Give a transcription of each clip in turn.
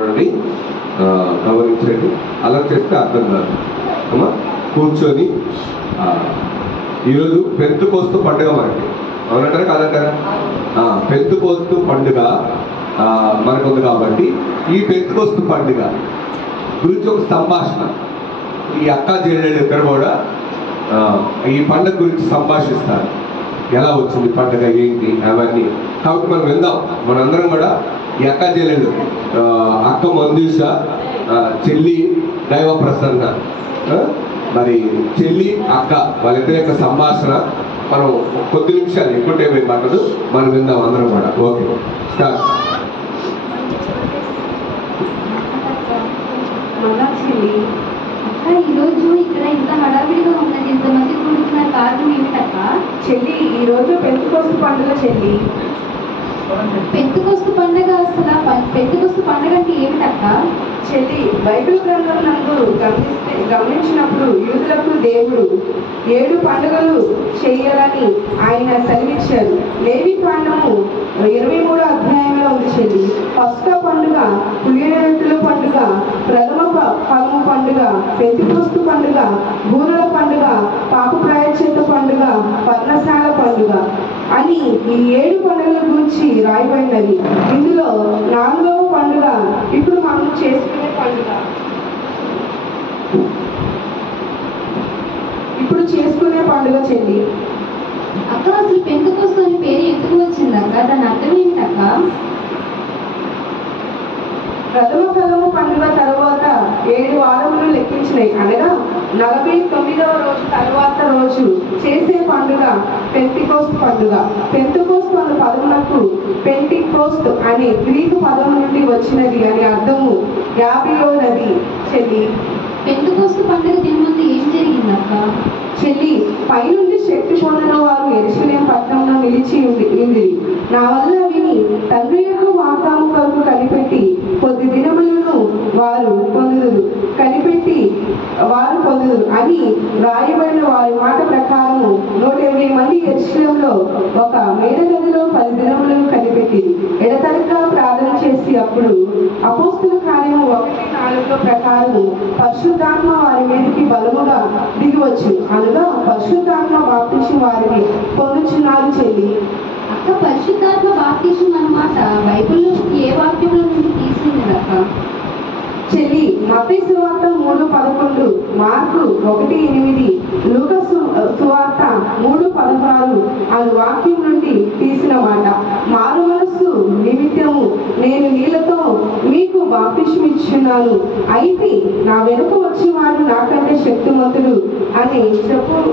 గమనించండి. అలా చేస్తే అర్థం కాదు. అమ్మా కూర్చొని ఈరోజు పెంతెకోస్తు పండుగ మనకి అవునంటారా కాదంటారా? పెంతెకోస్తు పండుగ మనకు ఉంది కాబట్టి ఈ పెంతెకోస్తు పండుగ గురించి ఒక సంభాషణ ఈ అక్క చెల్లెళ్ళు ఇద్దరు కూడా ఈ పండుగ గురించి సంభాషిస్తారు. ఎలా వచ్చింది పండుగ ఏంటి అవన్నీ. కాబట్టి మనం విందాం. మనందరం కూడా ఈ అక్క చెల్లెళ్ళు అక్క మంజుష, చెల్లి దైవ ప్రసన్న, మరి చెల్లి అక్క వాళ్ళిద్దరి యొక్క సంభాషణ మనం కొద్ది నిమిషాలు ఎక్కువ టైం ఏం పట్టదు మనం విందాం అందరం కూడా. Okay start. ఈరోజు ఇక్కడ ఇంత హడావిడిగా ఉన్నది, ఇంతమంది కూడుతున్న కారణం ఏమిటక్క? చెల్లి ఈరోజు పెంతెకోస్తు పండుగ. చెల్లి పెంతెకోస్తు పండుగ అసలు పెంతెకోస్తు పండుగ అంటే ఏమిటక్క? చెల్లి బైబిల్ గ్రంథం నందు గమనించినప్పుడు యూదులకు దేవుడు 7 పండుగలు చేయాలని ఆయన సెలవిచ్చారు. లేవి కాండము 23వ అధ్యాయంలో ఉంది చెల్లి. పస్కా పండుగ, పులియని రొట్టెల పండుగ, ప్రథమ ఫలము పండుగ, పెంతెకోస్తు పండుగ, బూరల పండుగ, పాప ప్రాయశ్చిత్త పండుగ, పర్ణశాల పండుగ అని ఈ 7 పండుగల గురించి రాయబడినది. ఇందులో 4వ పండుగ ఇప్పుడు మనం చేసుకునే పండుగ. చెల్లి. అక్క అసలు పెంతెకోస్తు అని పేరు ఎందుకు వచ్చింది అక్క? దాని అర్థం ఏంటక్క? ప్రథమ ఫలము పండుగ తరువాత 7 వారములు లెక్కించినాయి, అనగా 49వ రోజు తరువాత రోజు చేసే పండుగ పెంతెకోస్తు పండుగ. పెంతెకోస్తు అనే పదమునకు పెంటికోస్త్ అనే గ్రీకు పదం నుండి వచ్చినది అని అర్థము. యాపిలోనది చెల్లి. పెంతెకోస్తు పండుగ తినముందు ఏం జరిగిందక్క? చెల్లి, పైనుండి శక్తి పొందిన వారు యెరూషలేము పట్టణంలో నిలిచి ఉంది. నా వల్ల విని తండ్రి యొక్క వాగ్దానము కొరకు కనిపెట్టి కొద్ది దినములను వారు పొందుదురు అని రాయబడిన వారి మాట ప్రకారము 120 మంది యెరూషలేములో ఒక మేడగదిలో 10 దినములను కనిపెట్టింది. ఎడతెగక ప్రార్థన చేసి అప్పుడు అపోస్తలుల కార్యము 1:4 ప్రకారము పరిశుద్ధాత్మ వారి మీదకి బలముగా దిగివచ్చు, అనగా పరిశుద్ధాత్మ బాప్తిసం వారిని పొందుచున్నారు చెల్లి. అక్క, పరిశుద్ధాత్మ బాప్తిసం అన్నమాట బైబిల్లో ఏ వాక్యంలో నుండి తీసింది అక్క? చెల్లి, మత్తయి సువార్త 3:11, మార్కు 1:8, లూకా సువార్త 3:16 అను వాక్యం నుండి తీసిన మాట. మారు మనస్సు నిమిత్తము నేను నీళ్లతో మీకు బాప్తిసం ఇచ్చున్నాను, అయితే నా వెనుక వచ్చేవాడు నాకంటే శక్తిమంతుడు అని చెప్పులు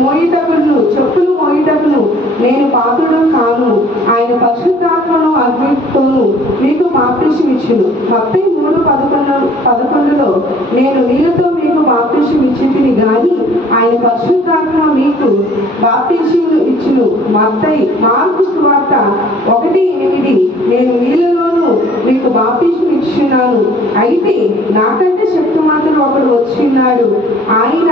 మోయుటకును నేను పాత్రుడు కాను, ఆయన పరిశుద్ధాత్మను అగ్నితోను మీకు బాప్తిసం ఇచ్చును. మత్తయి 3:11లో నేను నీళ్లతో మీకు బాప్తిసం ఇచ్చితిని గాని ఆయన పరిశుద్ధాత్మ మీకు బాప్తిసం ఇచ్చును. మార్కు సువార్త 1:8 నేను నీళ్లలోనూ మీకు బాప్తిసం ఇచ్చున్నాను, అయితే నాకంటే శక్తిమంతుడు ఒకడు వచ్చినాడు, ఆయన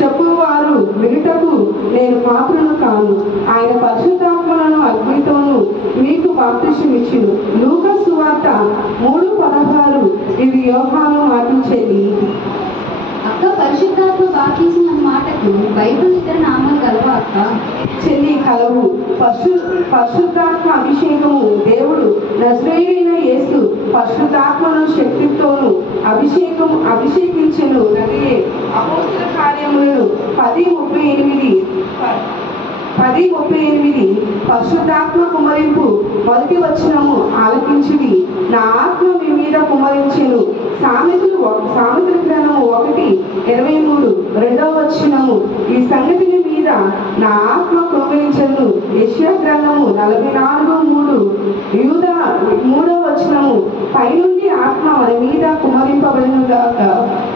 చెప్పువారు వినుటకు నేను పాత్రను కాను, ఆయన పరిశుద్ధాత్మలను అగ్నితోను మీకు బాప్తిసం ఇచ్చును. లూకా సువార్త 3:16 ఇది యోహాను మాటలు చెల్లి. అక్క, పరిశుద్ధాత్మ బాప్తిసం అన్న మాటకు బైబిల్ ఇతర నామాలు కలవా అక్క? చెల్లి, కలవు. పరిశుద్ధాత్మ అభిషేకము దేవుడు నజరేయుడైన యేసు పరిశుద్ధాత్మను శక్తితోను అభిషేకించెను. నదియే అపోస్తలుల కార్యములను 10:38 పరిశుద్ధాత్మ కుమరింపు మొదటి వచనము ఆలకించుడి, నా ఆత్మ మీ మీద కుమరించెను. సామెతల గ్రంథము 1:23 రెండవ వచనము ఈ సంగతిని మీద నా ఆత్మ కుమరించెను. యెషయా గ్రంథము 44:3 యూదా 3వ వచనము పైనుండి ఆత్మ మన మీద కుమరింపబడిను గాక,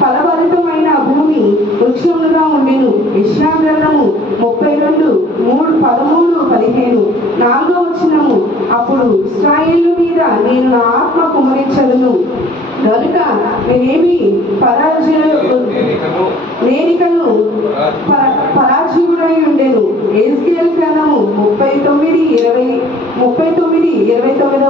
ఫలభరితమైన భూమి వృక్షములుగా ఉండెను. యెషయా గ్రంథము 32:13-15 4వ వచనము అప్పుడు ఇశ్రాయేలు మీద నేను నా ఆత్మ కుమరించదును కనుక నేనేమి పరాజీవుడై ఉండెను. ఎజ్కేలు గ్రంథము 39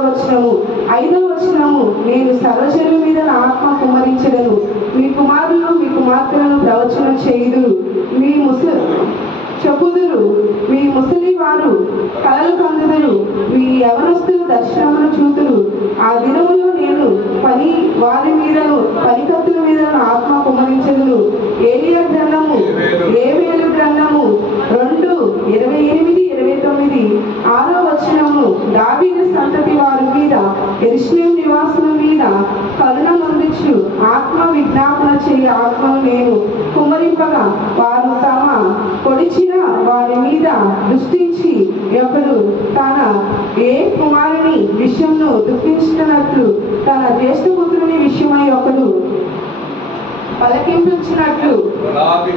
వచనము 5వ వచనము, నేను సర్వజనుల మీద నా ఆత్మ కుమ్మరించెదను, మీ కుమారులు మీ కుమార్తెలను ప్రవచనం చేయుదురు, మీ చెప్పుదురు, మీ ముసలి వారు కలలు కందుదురు, మీ యవనస్తులు దర్శనమును చూతురు. ఆ దినములో నేను వారి మీదను పనికత్తుల మీదను ఆత్మ కుమ్మరించెదను. ఏలియా గ్రంథము ఏవేలు గ్రంథము 2:28-29 6వ వచనము, దావీదు సంతతి వారి మీద యెరూషలేము నివాసుల మీద కరుణ మందించు ఆత్మ విజ్ఞాపన చేయ ఆత్మను నేను కుమ్మరింపగా వారు తమ పొడిచిన వారి మీద దృష్టించి ఒకడు తన ఏ కుమారుని విషయంలో దుఃఖించినట్లు తన జ్యేష్ఠపుత్రుని విషయమై ఒకడు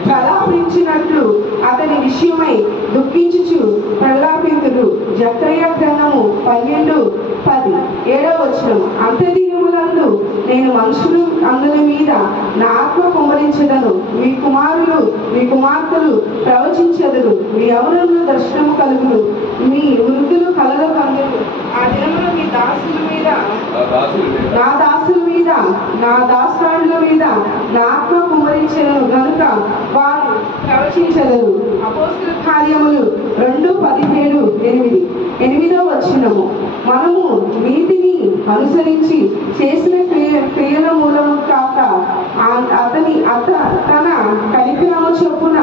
ప్రలాపించినట్లు అతని విషయమై దుఃఖించుచు ప్రలాపింతుడు. జకర్యా గ్రంథము 12:10 7వ వచనం, అంత్యదినములందు నేను మనుషులు అందరి మీద నా ఆత్మ కుమ్మరించెదను, మీ కుమారులు మీ కుమార్తెలు ప్రవచించెదరు, మీ యవనులు దర్శనము కలుగును, మీ వృద్ధులు కలలు కందురు. ఆ దినములో మీ దాసుల మీద నా దాసుల మీద నా దాసురాండ్ల మీద నా ఆత్మ కుమ్మరించెదను గనుక వారు ప్రవచించెదరు. అపోస్తలుల కార్యములు 2:17-8 8వ వచనము, మనము నీతిని అనుసరించి చేసిన క్రియల మూలము కాక తన కనికరము చొప్పున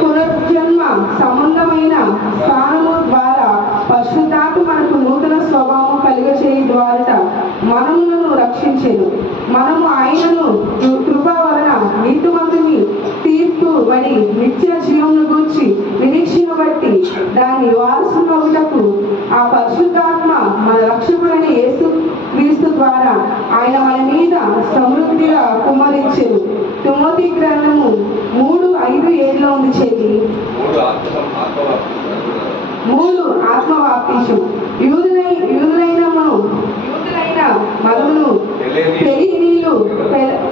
పునర్జన్మ సంబంధమైన స్థానము ద్వారా పరిశుద్ధాత్మ మనకు నూతన స్వభావం కలిగచేయ ద్వారా మనములను రక్షించెను. మనము ఆయనను కృప వలన నీతిమంతుని తీర్పు బడి నిత్య జీవమును గూర్చి నిరీక్షణ బట్టి దాన్ని వారసునకు ఆ పరిశుద్ధాత్మ మన రక్షకుడైన యేసు క్రీస్తు ద్వారా ఆయన మన మీద సమృద్ధిగా కుమ్మరించెను. తిమోతి గ్రంథము 3:5-7 ఉంది చెల్లి. 3 ఆత్మవాప్తిషం. యూదులైన మరును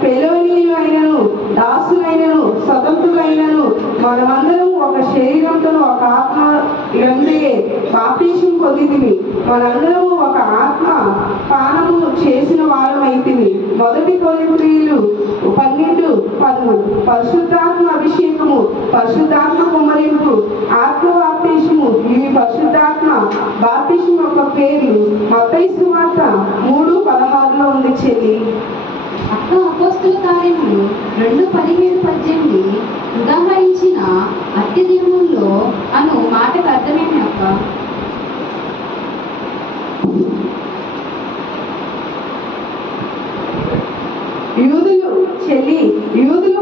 పెలోనీయులు అయినను దాసులైనను స్వతంత్రులైనను మనమందరం ఒక శరీరంతో ఒక ఆత్మ ఎందే బాప్తిసం పొందితిమి, మనందరము ఒక ఆత్మ పానము చేసిన వారమైతిమి. 1 కొరింథీయులు 12:13 పరిశుద్ధాత్మ అభిషేకము, పరిశుద్ధాత్మ కుమ్మరింపు, ఆత్మ బాప్తిసము ఇవి పరిశుద్ధాత్మ బాప్తిసం యొక్క పేర్లు. మత్తయి సువార్త 3:16 ఉంది చెల్లి. అపోస్తలుల కార్యములు 2:17-18 ఉదాహరించిన అత్యదినముల్లో అను మాటకు అర్థమేమి అక్క? యూదులు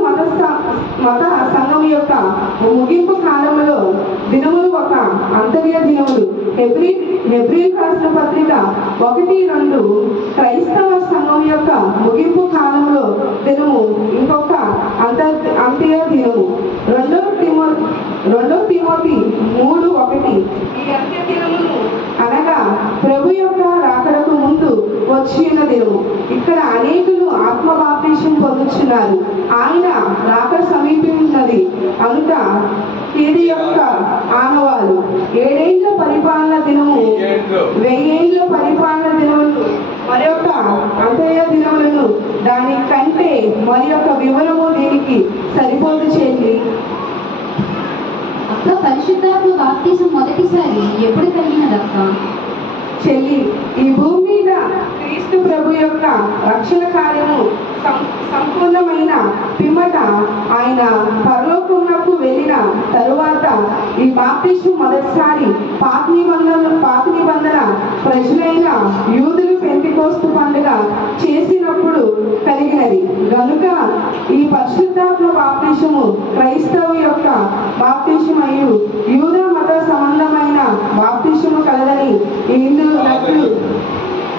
మత సంఘం యొక్క ముగింపు కాలంలో దినములు ఒక అంతర్య దినములు. హెబ్రీయులకు రాసిన పత్రిక 1:2 క్రైస్తవ సంఘం యొక్క ముగింపు కాలంలో దినము ఇంకొక అంత్య దినము. 2 తిమోతి 3:1 ఈ అంత్య దినమును అనగా ప్రభు యొక్క రాకడకు ముందు వచ్చిన దినము. ఇక్కడ అనేకులు ఆత్మ బాప్తిసం పొందుతున్నారు. ఆయన రాక సమీపిస్తున్నది కనుక కీడు యొక్క ఆనవాలు 7 ఏళ్ల పరిపాలన దినము 1000 ఏళ్ల పరిపాలన దినములు మరొక అంతర్య దినములను దాని కంటే మరి యొక్క వివరము దీనికి సరిపోదు చేయండి. అక్క, పరిశుద్ధాత్మ బాప్తిసం మొదటిసారి ఎప్పుడు కలిగినదక్క? చెల్లి, ఈ భూమి మీద క్రీస్తు ప్రభు యొక్క రక్షణ కార్యము సంపూర్ణమైన పిమ్మట ఆయన పరలోకమునకు వెళ్ళిన తరువాత ఈ బాప్తిసం మొదటిసారి పాత నిబంధన ప్రజలైన యూదులు పెంతెకోస్తు పండుగ చేసినప్పుడు కలిగినది గనుక ఈ పరిశుద్ధాత్మ బాప్తిసము క్రైస్తవ యొక్క బాప్తిసమయు యూదా మత సంబంధమైన బాప్తిసము కలదని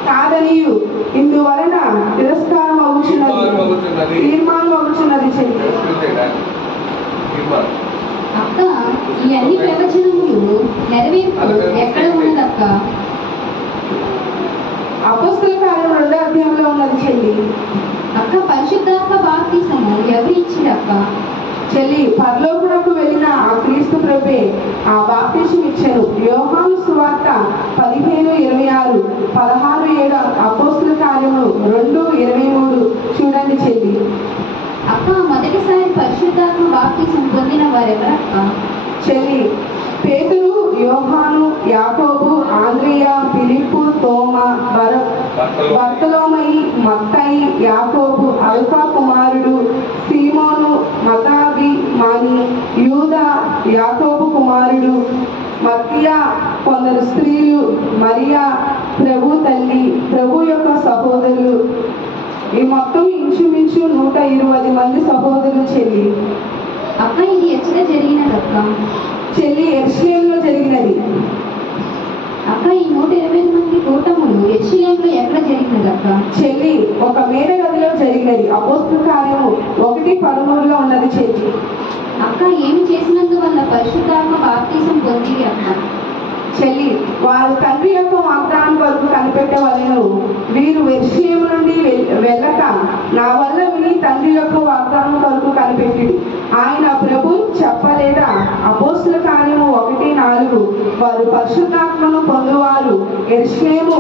కాదనియు ఇందువలన తిరస్కారం అవుతున్నది, తీర్మానం అవుతున్నది చెల్లి. అక్క, ఈ అన్ని ప్రవచనములు నెరవేర్పు ఎక్కడ ఉన్నదక్క? అపోస్తలుల కార్యం 2వ అధ్యాయంలో ఉన్నది చెల్లి. అక్క, పరిశుద్ధాత్మ బాప్తిసము ఎవరు ఇచ్చిరక్క? చెల్లి పరలోకమునకు వెళ్ళిన ఆ క్రీస్తు ప్రభే ఆ బాప్తిసం ఇచ్చెను. యోహాను సువార్త 15:26, 16:7, అపోస్తుల కార్యము 2:23 చూడండి చెల్లి. అక్క మొదటిసారి పరిశుద్ధాత్మ బాప్తిసం పొందిన వారెవరక్క? చెల్లి పేతురు, యోహాను, యాకోబు, ఆంద్రియా, ఫిలిప్పు, తోమా, బర్తలోమయి, మత్తయి, యాకోబు, అల్ఫా కుమారుడు, సీమోను, మతాబి, మాని, యూదా, యాకోబు కుమారుడు, మత్తియా, కొందరు స్త్రీలు, మరియా, ప్రభు తల్లి, ప్రభు యొక్క సహోదరులు. ఈ మొత్తం ఇంచుమించు 120 మంది సహోదరులు చెల్లి. అక్క ఇది ఎక్కడ జరిగినదక్క? చెల్లి ఎర్షిలేంలో జరిగినది. అక్క ఈ 120 మంది కూటములు ఎర్షిలేంలో ఎక్కడ జరిగినదక్క? చెల్లి ఒక మేడ గదిలో జరిగినది. అపోస్తుల కార్యము 1:13 ఉన్నది చెల్లి. అక్క ఏమి చేసినందువల్ల పరిశుద్ధాత్మ బాప్తిసం పొందిరి అక్క? చెల్లి వారు తండ్రి యొక్క వాగ్దానం కొరకు కనిపెట్టవలెను. వీరు ఎర్షిలేము నుండి వెళ్ళక నా వల్ల విని తండ్రి యొక్క వాగ్దానం కొరకు కనిపెట్టి ఆయన ప్రభు చెప్పలేదా? అపోస్తుల కార్యము 1:4 వారు పరిశుద్ధాత్మను పొందువారు ఎర్షిలేము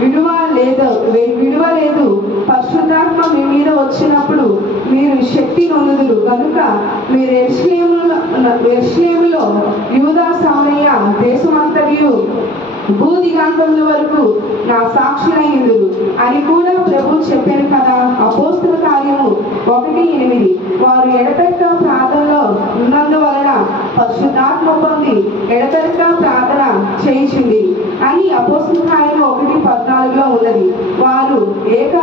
విడువలేదు. పరిశుద్ధాత్మ మీ మీద వచ్చినప్పుడు మీరు శక్తి నొందుదురు కనుక మీరు ఎర్షిలేములో యూదా, సమరయ దేశమంతయు భూదిగాంతముల వరకు నా సాక్షులైందురు అని కూడా ప్రభు చెప్పారు కదా. అపోస్తుల కార్యము 1:8 వారు ఎడతెక్క ప్రార్థనలో ఉన్నందువలన పరిశుద్ధాత్మ పొంది ఎడతెక్క ప్రార్థన చేయించింది అని అపోస్తుల కార్యము 1:14 ఉన్నది. వారు ఏక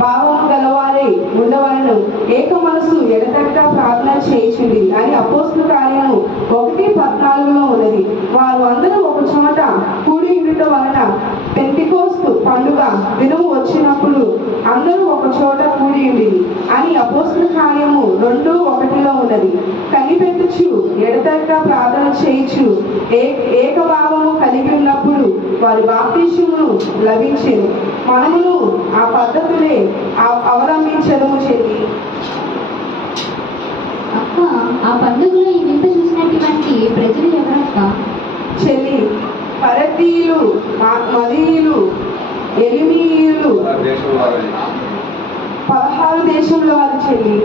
భావము గలవారే ఉండవలను, ఏక మనసు ఎడతెక్క ప్రార్థన చేయించింది అని అపోస్తుల కార్యము 1:14 ఉన్నది. వారు అందరూ ఒక చోట కూడి ఉండటం వలన పెంతెకోస్తు పండుగ దినము వచ్చినప్పుడు అందరూ ఒక చోట కూడి ఉండేది అని అపోస్తుల కార్యము 2:1 ఉన్నది. కనిపెట్టుచు ఎడతెక్క ప్రార్థన చేయించు ఏకభావము కలిగి ఉన్నప్పుడు వారి బాప్తిసమును లభించేది. మనమును ఆ పద్ధతులే అవలంబించడము చెల్లి. అక్క ఆ పండుగలో ఈ వింత చూసినటువంటి ప్రజలు ఎవరక్క? చెల్లి పరతీయులు, మదీయులు, ఎలిమీయులు 16 దేశంలో వారు చెల్లి.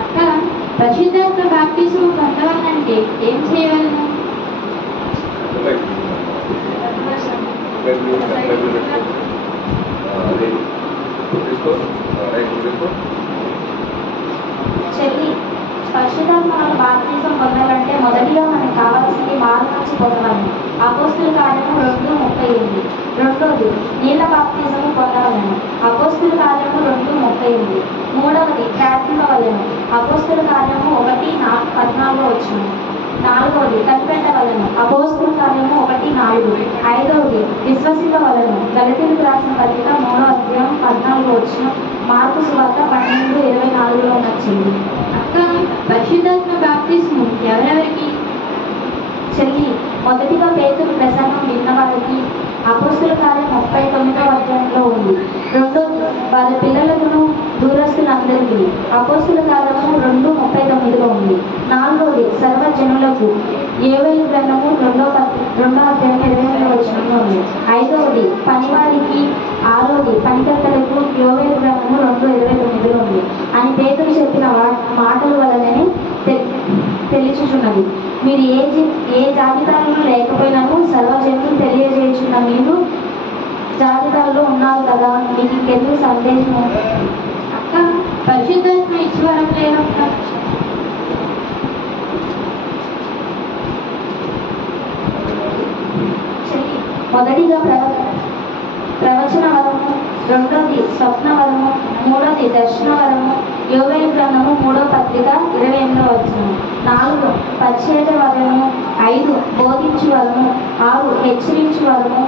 అక్క పరిశుద్ధాత్మ బాప్తిసం పొందవాలంటే ఏం చేయవలను? చెల్లి పరిశుద్ధాత్మ బాప్తిసం పొందాలంటే మొదటిగా మనకు కావాల్సింది మారుమనసు పొందాలి. అపోస్తుల కార్యము 2:38. రెండోది నీళ్ళ బాప్తిజము పొందవలను. అపోస్తుల కార్యము 2:38. మూడవది ప్రార్థింపవలను. అపోస్తుల కార్యము 1:14 వచ్చును. నాలుగవది కనిపెట్టవలను. అపోస్తుల కార్యము 1:4. ఐదవది విశ్వసించవలను. గలతీయులకు రాసిన పత్రిక 3వ అధ్యాయం 14 వచ్చిన. మార్కు సువార్త 12:24 వచ్చింది. అక్క పరిశుద్ధాత్మ బాప్తిసం ఎవరెవరికి? చెల్లి మొదటిగా పేతురు ప్రసంగం విన్న వారికి అపోస్తుల కార్యం 39వ అధ్యాయంలో ఉంది. రెండోది వారి పిల్లలకును దూరస్తులందరికీ అపోస్తుల కార్యము 2:39 ఉంది. నాలుగోది సర్వజనులకు యోవేలు గ్రంథము 2వ అధ్యాయం 28వ వచనంలో ఉంది. ఐదవది పనివారికి, ఆరోది పనికర్తలకు యోవేలు గ్రంథము 2:29 ఉంది అని పేతురు చెప్పిన మాటల వలననే తెలియచుచున్నది. మీరు ఏ జాబితాలో లేకపోయినాను సర్వజనులు తెలియజేయుచున్న మీరు జాబితాలో ఉన్నారు కదా, మీకు ఇంకెందుకు సందేశము? అక్క పరిశుద్ధాత్మ ఇచ్చేవారం లేదక్క. మొదటిగా ప్రవచన వరము, రెండోది స్వప్న వరము, మూడోది దర్శన వరము, యోవేలు గ్రంథము 3వ పత్రిక 28వ వచనం. 4 పరిచర్య వరము, 5 బోధించు వరము, 6 హెచ్చరించు వరము,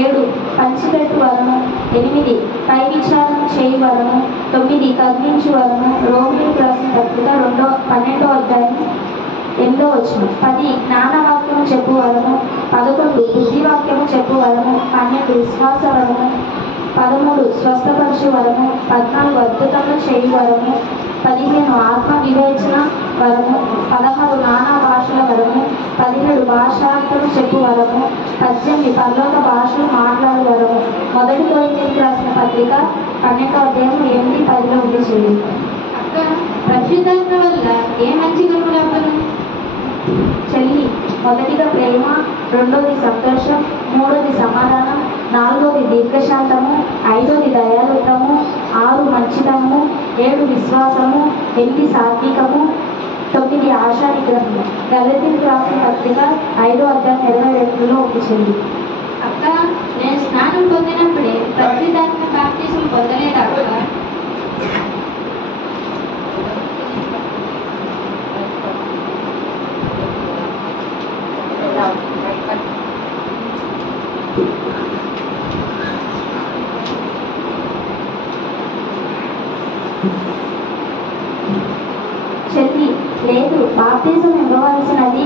7 పంచిపెట్టు వరము, 8 పై విచారణ చేయి వరము, 9 కరుణించు వరము. రోమిలకు రాసిన పత్రిక 12వ అధ్యాయం 8వ వచనం. 10 జ్ఞానవాక్యము చెప్పు వరము, 11 బుద్ధివాక్యము చెప్పు వరము, 12 విశ్వాస వరము, 13 స్వస్థపరచు వరము, 14 అద్భుతములు చేయి వరము, 15 ఆత్మ వివేచన వరము, 16 నానా భాషల వరము, 17 భాషార్థము చెప్పు వరము, 18 పరలోక భాషలు మాట్లాడు వరము. మొదటి కొరింథీయులకు రాసిన పత్రిక 12వ అధ్యాయం 8-10లో ఉంది చూడండి. అక్క పరిశుద్ధాత్మ వల్ల ఏ మంచి గుణములు అవ్వను? చెల్లి, మొదటిగా ప్రేమ, రెండోది సంతోషం, మూడోది సమాధానం, నాలుగోది దీర్ఘశాంతము, 5వది దయాలుత్వము, 6 మంచితనము, 7 విశ్వాసము, 8 సాత్వికము, 9 ఆశా నిగ్రహము. గలతీయులకు రాసిన పత్రిక 5వ అధ్యాయం 22లో ఉంది చెల్లి. అక్క నేను స్నానం పొందినప్పుడే పరిశుద్ధాత్మ బాప్తిసం పొందలేదా అక్క? చెల్లి, లేదు, బాప్తిజం ఇవ్వవలసినది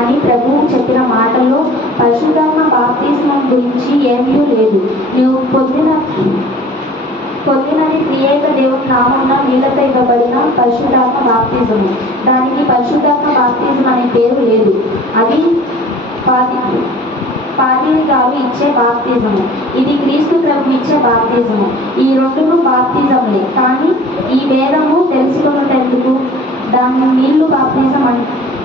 అని ప్రభువు చెప్పిన మాటల్లో పరిశుద్ధాత్మ బాప్తిజం గురించి ఏమీ లేదు. నువ్వు పొందినది త్రియేక దేవుని నామమున నీళ్ళతో ఇవ్వబడిన పరిశుద్ధాత్మ బాప్తిజము. దానికి పరిశుద్ధాత్మ బాప్తిజం అనే పేరు లేదు. అది పాదిరి గారు ఇచ్చే బాప్తిజము. ఇది క్రీస్తు ప్రభు ఇచ్చే బాప్తిజము. ఈ రెండును బాప్తిజములే. కానీ ఈ భేదము తెలుసుకున్నటెందుకు దాన్ని నీళ్లు బాప్తిజం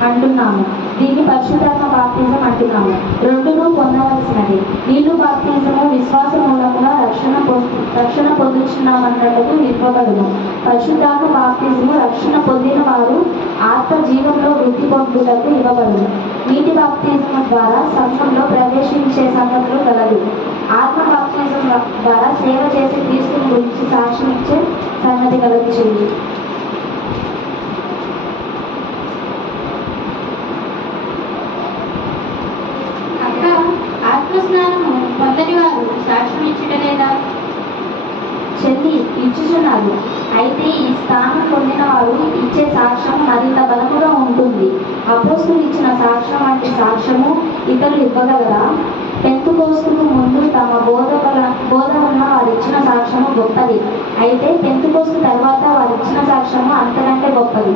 అంటున్నాము, దీన్ని పరిశుద్ధాత్మ బాప్తిజం అంటున్నాము. రెండును పొందవలసినది. నీళ్లు బాప్తిజము విశ్వాస మూలముగా రక్షణ పొందుచున్నామన్నట్టుకు ఇవ్వబడును. పరిశుద్ధాత్మ బాప్తిజము రక్షణ పొందిన వారు ఆత్మ జీవంలో వృద్ధి పొందుటకు ఇవ్వబడును. నీటి బాప్తిజం ద్వారా సంఘంలో ప్రవేశించే సంగతులు గలదు. ఆత్మ బాప్తిజం ద్వారా సేవ చేసే క్రీస్తు గురించి సాక్ష్యం ఇచ్చే సంగతి కలదు చెల్లి. అక్క ఆత్మస్నానము పొందని వారు సాక్ష్యం ఇచ్చటలేదా? చెల్లి, ఇచ్చుచున్నారు. అయితే ఈ స్థానం పొందిన వారు ఇచ్చే సాక్ష్యం మరింత బలముగా ఉంటుంది. అపోస్తులు ఇచ్చిన సాక్ష్యం వంటి సాక్ష్యము ఇతరులు ఇవ్వగలరా? పెంతుకోస్తుకు ముందు తమ బోధ వలన వారు ఇచ్చిన సాక్ష్యము గొప్పది. అయితే పెంతుకోస్తు తర్వాత వారు ఇచ్చిన సాక్ష్యము అంతకంటే గొప్పది.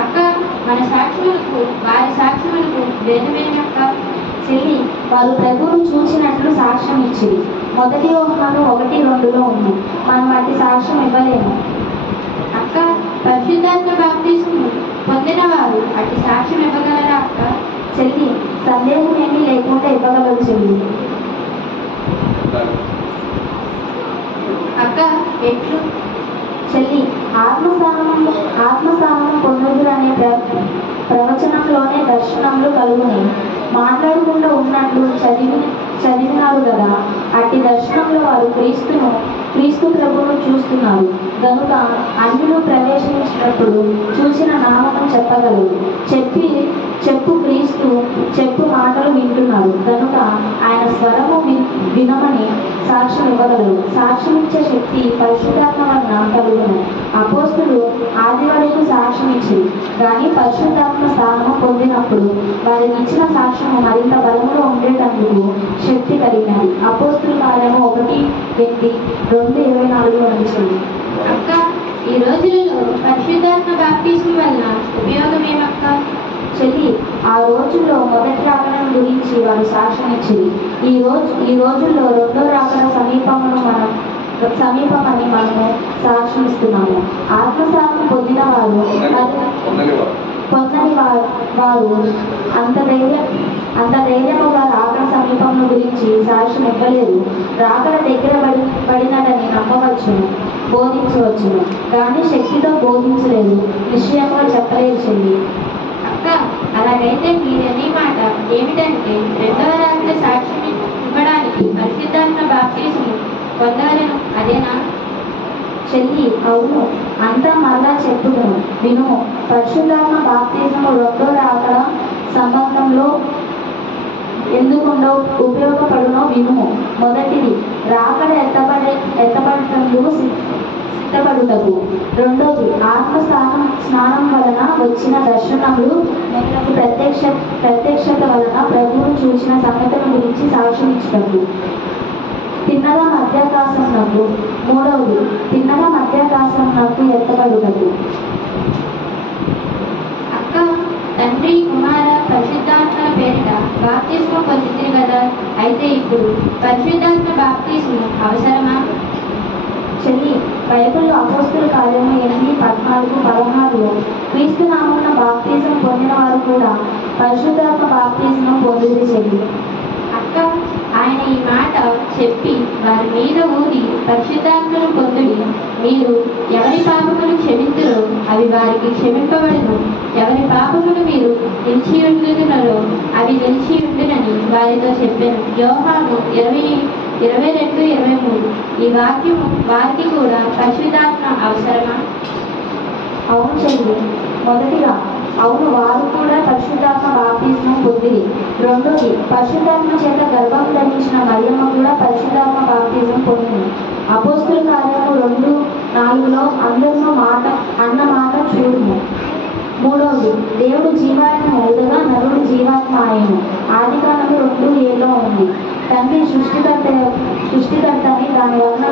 అక్క మన సాక్ష్యములకు వారి సాక్ష్యములకు భేదమేనక్క? చెల్లి, వారు ప్రభువును చూచినట్లు సాక్ష్యం ఇచ్చిరి. మొదటి యోహాను 1:2లో ఉంది. మనం వాటి సాక్ష్యం ఇవ్వలేము. అక్క పరిశుద్ధాత్మ బాప్తిసము పొందిన వారు అట్టి సాక్ష్యం ఇవ్వగలరా అక్క? చెల్లి, సందేహం ఏమీ లేకుండా ఇవ్వగలరు చెల్లి. అక్క ఎట్లు? చెల్లి, ఆత్మస్థానం పొందుదురు అనే ప్రవచనంలోనే దర్శనములు కలుగుని. మాట్లాడకుండా ఉన్నట్లు చదివినారు కదా. అట్టి దర్శనంలో వారు క్రీస్తు ప్రభువును చూస్తున్నారు గనుక అన్యులు ప్రవేశించినప్పుడు చూసిన నామం చెప్పగలరు. చెప్పు క్రీస్తు చెప్పు మాటలు వింటున్నారు గనుక ఆయన స్వరము వినమని సాక్ష్యం ఇవ్వగలరు. సాక్ష్యం ఇచ్చే శక్తి పరిశుద్ధాత్మ వలన కలుగును. అపోస్తులు ఆది వరకు సాక్ష్యం ఇచ్చింది, కానీ పరిశుద్ధాత్మ స్థానము పొందినప్పుడు వారికి ఇచ్చిన సాక్ష్యము మరింత బలంగా ఉండేటందుకు శక్తి కలిగినది. అపోస్తుల కార్యము 1:2-24 అందించింది. అక్క ఈ రోజులలో పరిశుద్ధాత్మ బాప్తిసం వలన ఉపయోగం ఏమక్క? చెల్లి, ఆ రోజుల్లో మొదటి రాకడం గురించి వారు సాక్ష్యం ఇచ్చింది. ఈ రోజుల్లో రెండో రాకడ సమీపమని మనము సాక్ష్యం ఇస్తున్నాము. ఆత్మసారం పొందిన వారు అంత ధైర్యముగా రాకడ సమీపం గురించి సాక్ష్యం ఇవ్వలేదు. రాకడ దగ్గర పడినదని నమ్మవచ్చును, బోధించవచ్చును, కానీ శక్తితో బోధించలేదు, నిశ్చయంగా చెప్పలేదు చెల్లి. అక్క అలాగైతే మీరనే మాట ఏమిటంటే రెండవ రాకడ సాక్ష్యం ఇవ్వడానికి పరిశుద్ధాత్మ బాప్తిస్మము పొందవలెను అదేనా? చెల్లి, అవును. అంతా మరలా చెప్పుదును వినుము. పరిశుద్ధాత్మ బాప్తిజము రెండో రాకడ సంబంధంలో ఎందుకుండో ఉపయోగపడునో వినుము. మొదటిది, రాకడ ఎత్తబడుటకు సిద్ధపడుటకు. రెండోది, ఆత్మ స్నానం వలన వచ్చిన దర్శనములు మనకు ప్రత్యక్షత వలన ప్రభువును చూసిన సంగతుల గురించి సాక్ష్యమిచ్చుటకు. తిన్నగా మధ్యాకాశమునకు. మూడవది, తిన్నగా మధ్యాకాశమునకు ఎత్తబడుటకు. అక్క, తండ్రి, కుమార, పరిశుద్ధాత్మల పేరిట బాప్తిస్మం పొందితే కదా, అయితే ఇప్పుడు పరిశుద్ధాత్మ బాప్తిస్మం అవసరమా? చెల్లి, బైబిల్లో అపోస్తుల కార్యము 8:14-16లో క్రీస్తు నామమున బాప్తిజం పొందిన వారు కూడా పరిశుద్ధాత్మ బాప్తిజం పొందింది. చెల్లి, అక్క, ఆయన ఈ మాట చెప్పి వారి మీద ఊది పరిశుద్ధాత్మను పొందుడి. మీరు ఎవరి పాపములు క్షమింతురో అవి వారికి క్షమింపబడును, ఎవరి పాపములు మీరు నిలిచి ఉండునరో అవి నిలిచి ఉండునని వారితో చెప్పాను. యోహాను 20:22-23. ఈ వాక్యము వారికి కూడా పరిశుద్ధాత్మ అవసరమా? అవును చెల్లి. మొదటిగా, అవును, వారు కూడా పరిశుద్ధాత్మ బాప్తిస్మం పొందిరి. రెండోది, పరిశుద్ధాత్మ చేత గర్భం ధరించిన మరియమ్మ కూడా పరిశుద్ధాత్మ బాప్తిజం పొందింది. అపోస్తుల కార్యము 2:4లో అందరిలో అన్న మాట చూడుము. మూడవది, దేవుడు జీవాత్మ మొదలుగా నరుడు జీవాత్మ ఆయను. ఆదికాండము 2:7లో ఉంది. తండ్రి సృష్టికర్తని దాని వలన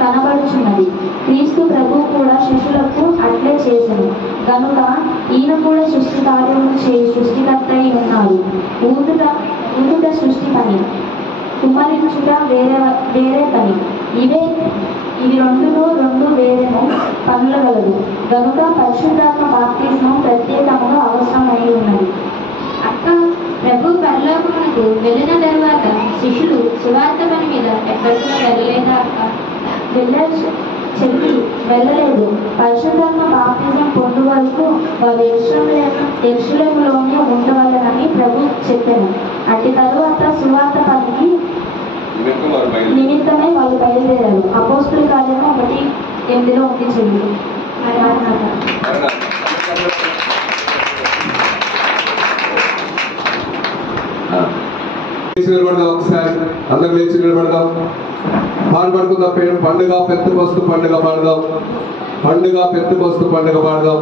కనబడుచున్నది. క్రీస్తు ప్రభు కూడా శిష్యులకు అట్లే చేసెను గనుక ఈయన కూడా సృష్టి కార్యములు చేయి సృష్టికర్త అయి ఉన్నారు. ఊదుట సృష్టి పని, కుమ్మరించుట వేరే పని. ఇవి రెండు వేరేను పనులగలదు గనుక పరిశుద్ధాత్మ బాప్తిస్మం ప్రత్యేకముగా అవసరమై ఉన్నది. అక్క, ప్రభు పరలోకమునకు వెళ్ళిన తర్వాత శిష్యులు సువార్త పని మీద ఎక్కడికో వెళ్ళలేదా అక్క? వెళ్ళలేదు. పరిశుద్ధాత్మ బాప్తిజం పొందు వరకు వారు యెరూషలేములోనే ఉండవాలని ప్రభు చెప్పాను. అట్టి తరువాత సువార్త పనికి నిమిత్తమై వాళ్ళు బయలుదేరారు. అపోస్తుల కార్యము 1:8లో ఉంది. చెల్లి, నిలబడదాం. ఒకసారి అందరం లేచి నిలబడదాం. పాడుకుందాం. పేరు పండుగ పెత్తకొస్తు పండుగ పాడదాం. పండుగ పెత్తకొస్తు పండుగ పాడదాం.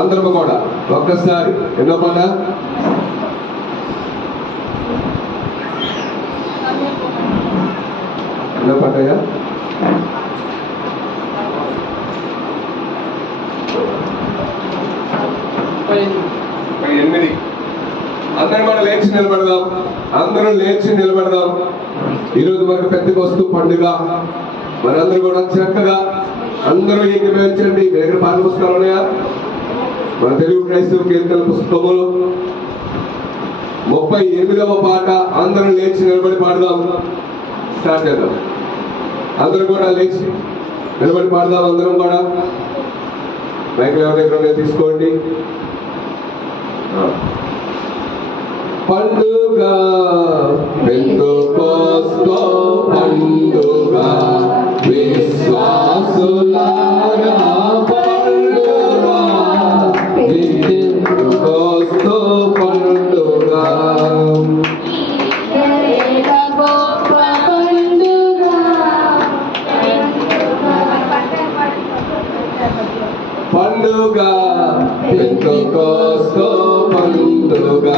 అందరము కూడా ఒక్కసారి. ఎన్నో పండుగ? ఎన్నో పండుగ? ఎనిమిది. అందరం కూడా లేచి నిలబడదాం. అందరూ లేచి నిలబడదాం. ఈరోజు మనకు పెద్దకొస్తు పండుగ. మనందరూ కూడా చక్కగా అందరూ ఏకీభవించండి. మీ దగ్గర పాఠ్య పుస్తకాలు ఉన్నాయా? మన తెలుగు క్రైస్తవ కీర్తన పుస్తకములు 38వ పాట. అందరూ లేచి నిలబడి పాడదాం. స్టార్ట్ చేద్దాం. అందరూ కూడా లేచి నిలబడి పాడదాం. అందరం కూడా మైకులు ఎవరి దగ్గర తీసుకోండి. పండుగ పెంతెకోస్తు పండుగ విశ్వాసులారా పండుగ పెంతెకోస్తు పండుగ గొప్ప పండుగ పండుగ పెంతెకోస్తు పండుగ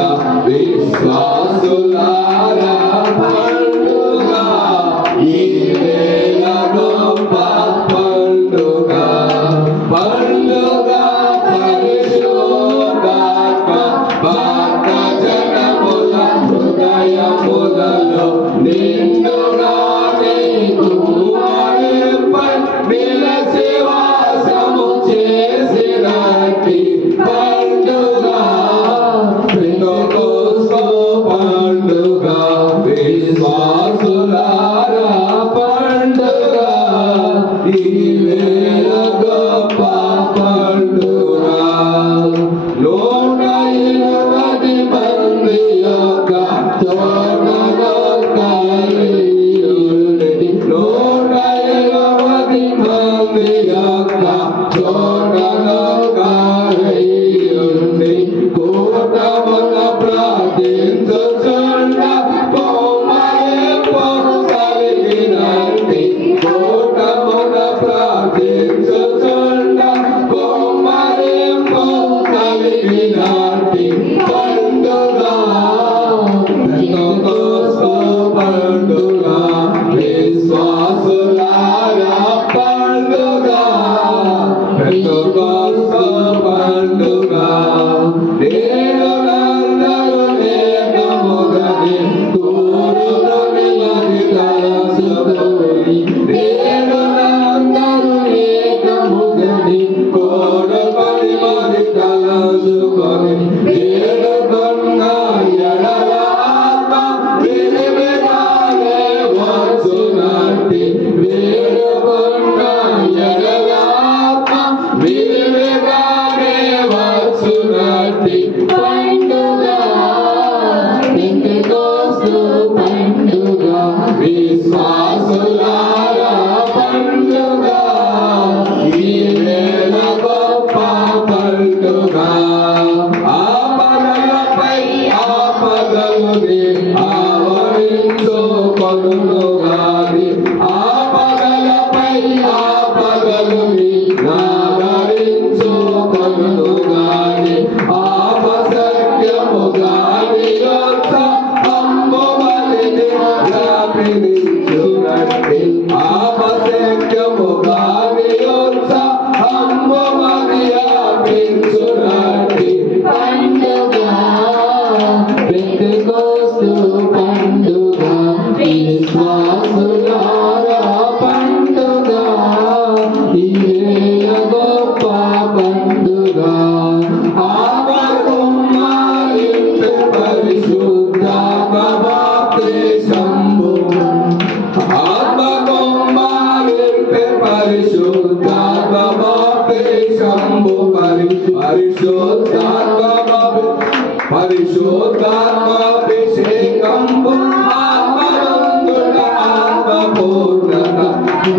విశ్వాసులారా పండుగ ఈ వేళ గొప్ప పండుగ పండుగ పరిశుద్ధాత్మ భక్త జనముల హృదయములలో నిండుగా నీకు నిలసి వాసము చేసినట్టి పండుగ పెంతెకోస్తు పండుగ విశ్వాసులారా పండుగ ఈ వేళ గొప్ప పండుగ 120 మంది యొక్క తోటలో కలియును పెంతెకోస్తు పండుగ విశ్వాసులారా పండుగ పెంతెకోస్తు పండుగ దేవులందరూ ఏకముగని కూడుకొని అది కలసుకొని దేవులందరూ ఏకముగని కూడుకొని మరి కలసుకొని వేడుకొన్న ఎడలాత్మ విరివిగానే వచ్చునట్టి వేడుకొన్న ఎడలాత్మ విరివిగానే వచ్చునట్టి పండుగ పెంతెకోస్తు పండుగ విశ్వాసులారా పండుగ ఈ వేళ గొప్ప పండుగ ఆపదలపై ఆపదలుని ఆవరించుకొనుగాని ఆపదలపై ఆపదలుని నాగరించుకొనుగాని ఆపసత్యముగాని యొక్క అంబుమలిని వ్యాపించునట్టి ఆపసత్యముగాని యొక్క అంబుమలి వ్యాపించునట్టి పండుగ పెంతెకోస్తు పండుగ విశ్వాసులారా పండుగ ఈ వేళ గొప్ప పండుగ ఆపకుమారింత పరిశుద్ధాత్మ బాప్తిసము ఆత్మకుమారింత పరిశుద్ధాత్మ బాప్తిసము పరిశుద్ధాత్మాభిషేకంబు ఆత్మనందున ఆత్మపూర్ణత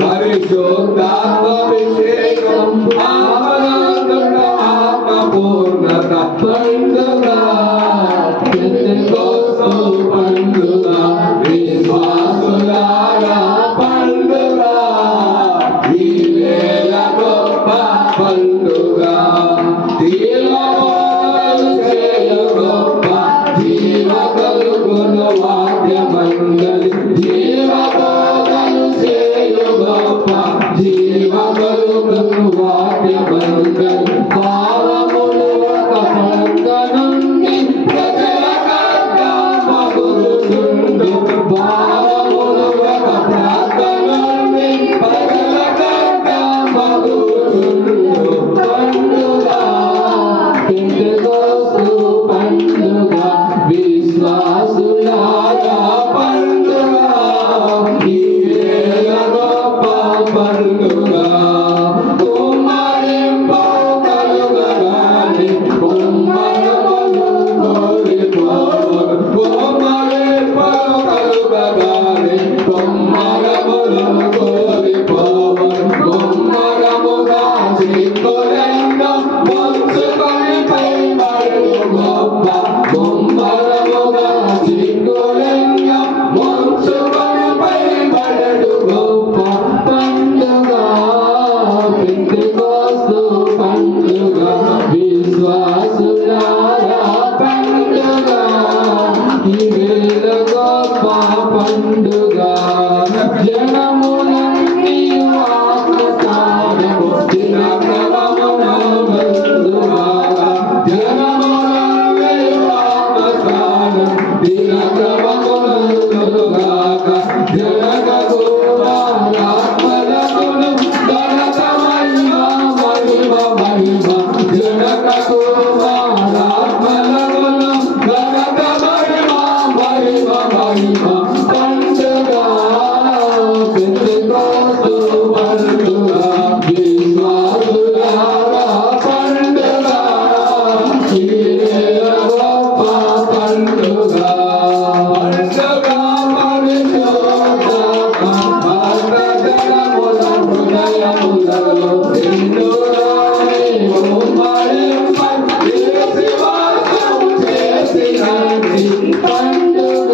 పరిశుద్ధాత్మాభిషేకం ఆత్మనందున ఆత్మపూర్ణత పండుగ పెంతెకోస్తు పండుగ విశ్వాసులారా పండుగ ఈ వేళ గొప్ప పండుగ జీవ కలుగును వాద్యమండలి జీవ బోధలు చేయు గొప్ప జీవ కలుగును వాద్యమండలి పావములు ఒక పంగ నుండి ప్రజల కర్త మగురుచుండు పావములు ఒక ప్రాంత నుండి ప్రజల కర్త మగురుచుండు పండుగ పెంతెకోస్తు పండుగ విశ్వాసులారా పండుగ ఈ వేళ గొప్ప పండుగ కుమ్మరింపు కలుగగాని కుమ్మరములు కోరిపోరు కుమ్మరింపు కలుగగాని కుమ్మరములు కోరిపోరు కుమ్మరముగా చిక్కులెన్నో ముంచుకొని పైబడు గొప్ప కుమ్మరముగా చిక్కులెన్నో ముంచుకొని పైబడు గొప్ప పండుగ పెంతెకోస్తు పండుగ విశ్వాసులారా పండుగ ఈ వేళ గొప్ప పండుగ జనములన్నీ ఆత్మస్థానము దినక్రమమునందుగా జనములన్నీ ఆత్మస్థానం దినక్రమమునందుగా జనకు ఆత్మలకును ఘనత మహిమ మహిమ మహిమ జనకు ఆత్మలకును ఘనత మహిమ మహిమ మహిమ పండుగ పెంతెకోస్తు పండుగ విశ్వాసులారా పండుగ ఈ వేళ గొప్ప పండుగ పండుగ పరిశుద్ధాత్మ హృదయములలో నిండురాని ఉమ్మడింపై చేసినట్టి పండుగ